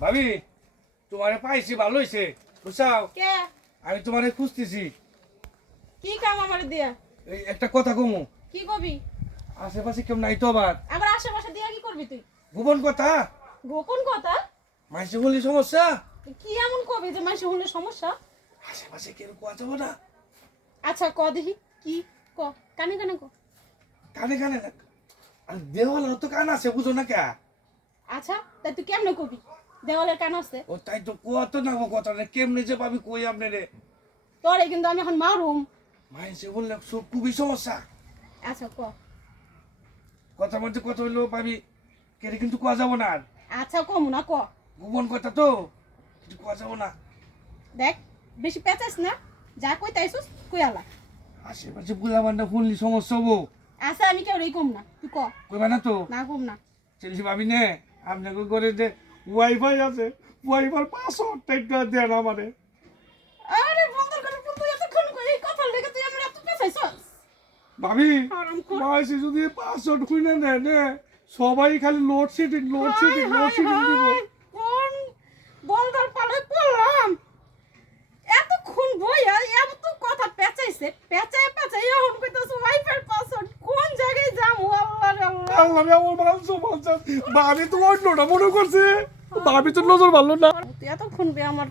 ভাবি তোমারে পাইছি ভালো হইছে বুঝছাও কে আমি তোমারে খুঁজতেছি কি কাম আমার দিয়া এই একটা কথা কমু কি কবি আশেপাশে কেউ নাই তো আবার আশেপাশে দিয়া কি করবি তুই গোপন কথা গোপন কথা মাইসে বলি সমস্যা কি এমন কবি যে মানুষ শুনলে সমস্যা আশেপাশে কেউ কোয়া যাবো না আচ্ছা ক দেখি কি ক কানে কানে ক কানে কানে না আর দেওয়াল তো কান আছে বুঝো না কে আচ্ছা তাই তুই কেমনে কবি দেওয়ালের কান আছে ও তাই তো কোয়া তো না কথা রে কেমনে যে পাবি কই আপনি রে তোরে কিন্তু আমি এখন মারুম মাইসে বললে সব খুবই সমস্যা আচ্ছা ক কথা মধ্যে কথা হইলো পাবি কেটে কিন্তু কোয়া যাবো না আর আচ্ছা কমু না ক গোপন কথা তো কিছু কোয়া যাবো না দেখ বেশি পেঁচাস না যা কই তাইছস কই আলা আশেপাশে বুলা বান্ডা শুনলি সমস্যা হবো আচ্ছা আমি কেউ রেই কম না তুই ক কইবা না তো না কম না চিনছি ভাবি নে আপনাকে ঘরে যে ওয়াইফাই আছে ওয়াইফাই পাসওয়ার্ড টাইপটা দেন আমারে আরে বন্ধুর করে বন্ধু এতক্ষণ কই এই কথা লেগে তুই আমার এত পেঁচাইছস ভাবি আরাম কর মাসি যদি পাসওয়ার্ড খুলে নেয় নে সবাই খালি লোডশেডিং দিব কোন বলদার পালে পড়লাম এতক্ষণ বইয়া এত কথা পেঁচাইছে পেঁচায় এখন কইতাছ ওয়াইফাই পাসওয়ার্ড কোন জায়গায় যামু আল্লাহ রে আল্লাহ আল্লাহ রে আমার মানছো ভাবি তো অন্যটা মনে করছে ভাবি তো নজর ভালো না তুই এতক্ষণ বে আমার